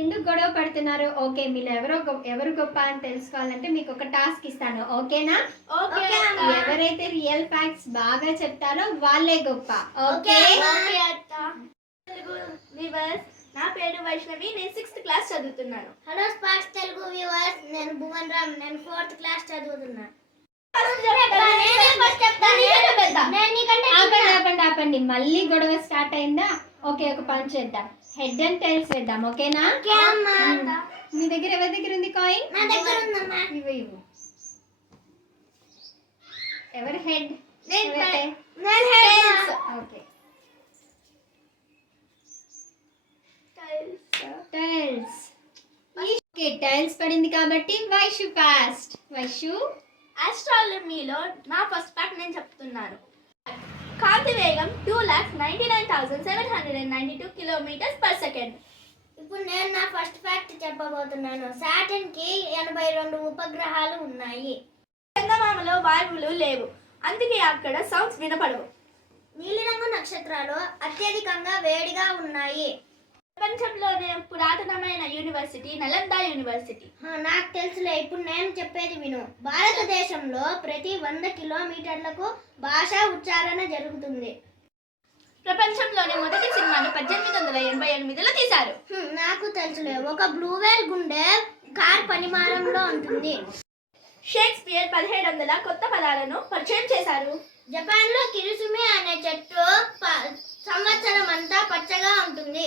ఎందుకు గొడవ పడుతున్నారు? ఓకే, మీరు ఎవరు గొప్ప అని తెలుసుకోవాలంటే మీకు ఒక టాస్క్ ఇస్తాను, ఓకేనా? ఎవరైతే రియల్ ఫ్యాక్ట్స్ బాగా చెప్తారో వాళ్ళే గొప్ప. ఓకే. నా పేరు వైష్ణవి, నేను 6th క్లాస్ చదువుతున్నాను. హలో స్పార్క్స్ తెలుగు వ్యూవర్స్, నేను భువన్ రామ్, నేను 4th క్లాస్ చదువుతున్నాను. ఆపండి, మళ్ళీ గొడవ స్టార్ట్ అయిందా? ఓకే, ఒక పని చేద్దాం, హెడ్ అండ్ టైల్స్ వేద్దాం, ఓకేనా? మీ దగ్గర ఎవరి దగ్గర ఉంది కాయిన్? నా దగ్గర ఉందమ్మా. ఇవ్వు. ఎవరు head? Okay, tiles. Okay, tiles పడింది కాబట్టి వైషు ఫాస్ట్. వైషు, ఆస్ట్రానమీలో నా ఫస్ట్ ఫ్యాక్ట్ నేను చెప్తున్నాను. కాంతి వేగం 2,99,792 కిలోమీటర్స్ పర్ సెకండ్. ఇప్పుడు నేను నా ఫస్ట్ ఫ్యాక్ట్ చెప్పబోతున్నాను. సాటర్న్ కి 82 ఉపగ్రహాలు ఉన్నాయి. చందమామలో వాయువులు లేవు, అందుకే అక్కడ సౌండ్స్ వినపడవు. నీలిరంగు నక్షత్రాలు అత్యధికంగా వేడిగా ఉన్నాయి. ప్రపంచంలోనే పురాతనమైన యూనివర్సిటీ నలంద యూనివర్సిటీ. నాకు తెలుసులే, ఇప్పుడు నేను చెప్పేది విను. భారతదేశంలో ప్రతి 100 కిలోమీటర్లకు భాషా ఉచ్చారణ జరుగుతుంది. ప్రపంచంలోనే మొదటి సినిమాను 1888లో తీశారు. నాకు తెలుసులే, ఒక బ్లూవేల్ గుండె కార్ పరిమాణంలో ఉంటుంది. షేక్స్పియర్ 1700 కొత్త పదాలను పరిచయం చేశారు. జపాన్ లో కిరుసుమి అనే చెట్టు సంవత్సరం అంతా పచ్చగా ఉంటుంది.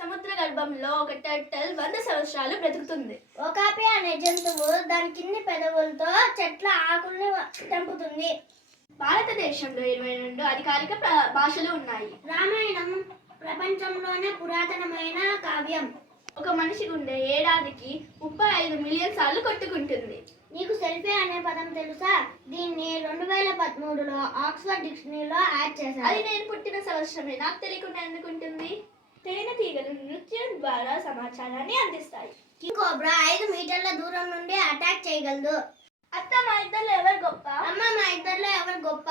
సముద్ర గర్భంలో ఒక టర్టిల్ 100 సంవత్సరాలు బ్రతుకుతుంది. ఓకాపి అనే జంతువు దాని కింది పెదవులతో చెట్ల ఆకుల్ని తెంపుతుంది. భారతదేశంలో 22 అధికారిక భాషలు ఉన్నాయి. రామాయణం ప్రపంచంలోనే పురాతనమైన కావ్యం. ఒక మనిషి గుండె ఏడాదికి 35 మిలియన్ సార్లు కొట్టుకుంటుంది. నీకు సెల్ఫీ అనే పదం తెలుసా? దీన్ని 2013లో ఆక్స్ఫర్డ్ డిక్షనరీలో యాడ్ చేశారు. అది నేను పుట్టిన సంవత్సరమే, నాకు తెలియకుండా ఎందుకుంటుంది? తేనెటీగలు నృత్యం ద్వారా సమాచారాన్ని అందిస్తాయి. కింగ్ కోబ్రా 5 మీటర్ల దూరం నుండి అటాక్ చేయగలదు. అత్త, మా ఇద్దరిలో ఎవరు గొప్ప? అమ్మ, మా ఇద్దరిలో ఎవరు గొప్ప?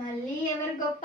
మళ్ళీ ఎవరు గొప్ప?